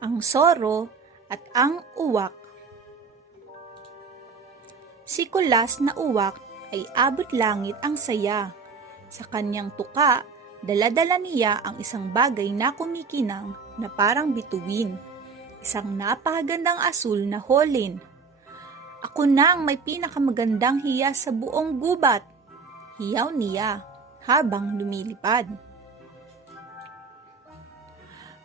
Ang Soro at ang Uwak. Si Kulas na uwak ay abot langit ang saya. Sa kanyang tuka, dala-dala niya ang isang bagay na kumikinang na parang bituin. Isang napakagandang asul na holin. Ako nang may pinakamagandang hiyas sa buong gubat, hiyaw niya habang lumilipad.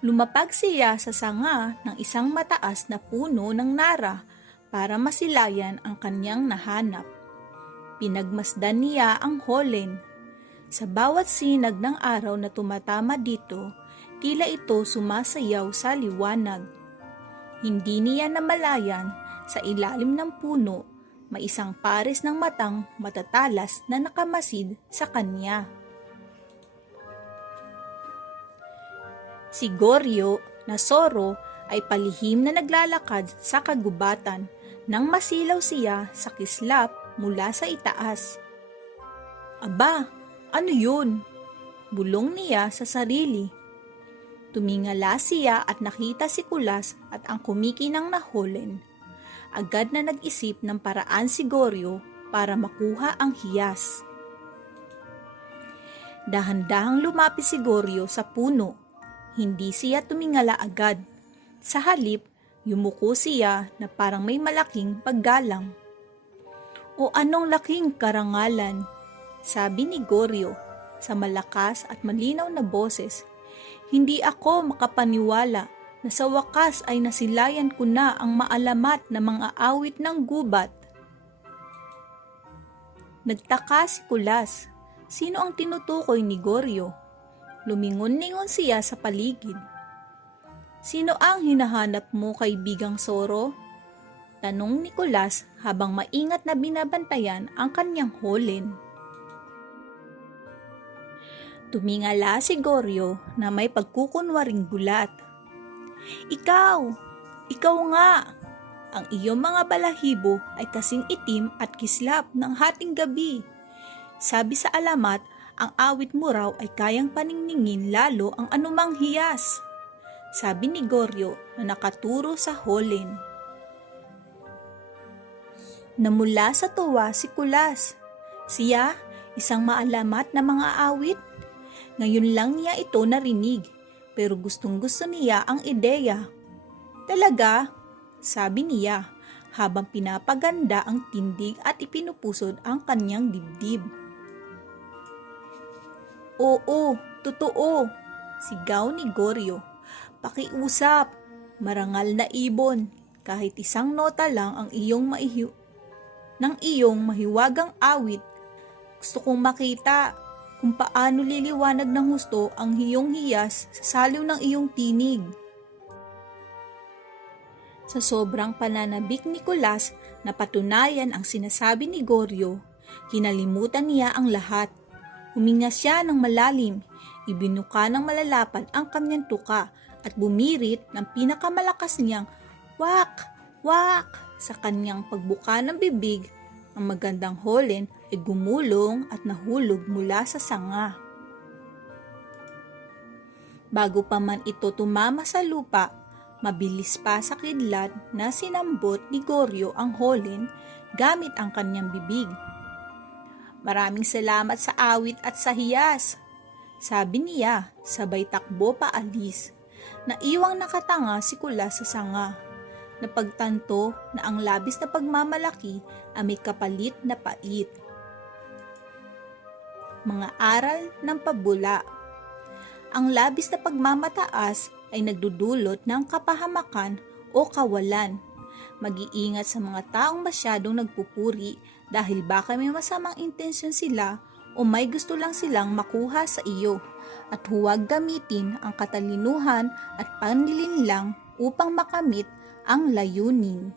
Lumapag siya sa sanga ng isang mataas na puno ng nara para masilayan ang kanyang nahanap. Pinagmasdan niya ang holen. Sa bawat sinag ng araw na tumatama dito, tila ito sumasayaw sa liwanag. Hindi niya namalayan sa ilalim ng puno may isang pares ng matang matatalas na nakamasid sa kanya. Si Goryo na Soro ay palihim na naglalakad sa kagubatan nang masilaw siya sa kislap mula sa itaas. Aba, ano yun? Bulong niya sa sarili. Tumingala siya at nakita si Kulas at ang kumikinang na holen. Agad na nag-isip ng paraan si Goryo para makuha ang hiyas. Dahan-dahang lumapit si Goryo sa puno. Hindi siya tumingala agad. Sa halip, yumuko siya na parang may malaking paggalang. O anong laking karangalan, sabi ni Goryo sa malakas at malinaw na boses. Hindi ako makapaniwala na sa wakas ay nasilayan ko na ang maalamat na mga awit ng gubat. Nagtaka si Kulas. Sino ang tinutukoy ni Goryo? Lumingon-lingon siya sa paligid. Sino ang hinahanap mo, kaibigang Soro? Tanong ni Kulas habang maingat na binabantayan ang kanyang holen. Tumingala si Goryo na may pagkukunwaring gulat. Ikaw nga! Ang iyong mga balahibo ay kasing itim at kislap ng hating gabi. Sabi sa alamat, ang awit mo raw ay kayang paningningin lalo ang anumang hiyas. Sabi ni Goryo na nakaturo sa holen. Namula sa tuwa si Kulas. Siya, isang maalamat na mga awit. Ngayon lang niya ito narinig, pero gustong-gusto niya ang ideya. Talaga? Sabi niya, habang pinapaganda ang tindig at ipinupusod ang kanyang dibdib. Oo, totoo, sigaw ni Goryo. Pakiusap, marangal na ibon, kahit isang nota lang ang ng iyong mahiwagang awit. Gusto kong makita kung paano liliwanag ng husto ang iyong hiyas sa saliw ng iyong tinig. Sa sobrang pananabik ni Kulas na patunayan ang sinasabi ni Goryo, kinalimutan niya ang lahat. Huminga siya ng malalim, ibinuka ng malalapad ang kanyang tuka at bumirit ng pinakamalakas niyang wak, wak sa kanyang pagbuka ng bibig. Ang magandang holen ay gumulong at nahulog mula sa sanga. Bago pa man ito tumama sa lupa, mabilis pa sa kidlat na sinambot ni Goryo ang holen gamit ang kanyang bibig. Maraming salamat sa awit at sa hiyas, sabi niya sabay takbo paalis. Naiwang nakatanga si Kulas sa sanga. Napagtanto na ang labis na pagmamalaki ay may kapalit na pait. Mga aral ng pabula. Ang labis na pagmamataas ay nagdudulot ng kapahamakan o kawalan. Mag-iingat sa mga taong masyadong nagpupuri dahil baka may masamang intensyon sila o may gusto lang silang makuha sa iyo, at huwag gamitin ang katalinuhan at panlilinlang upang makamit ang layunin.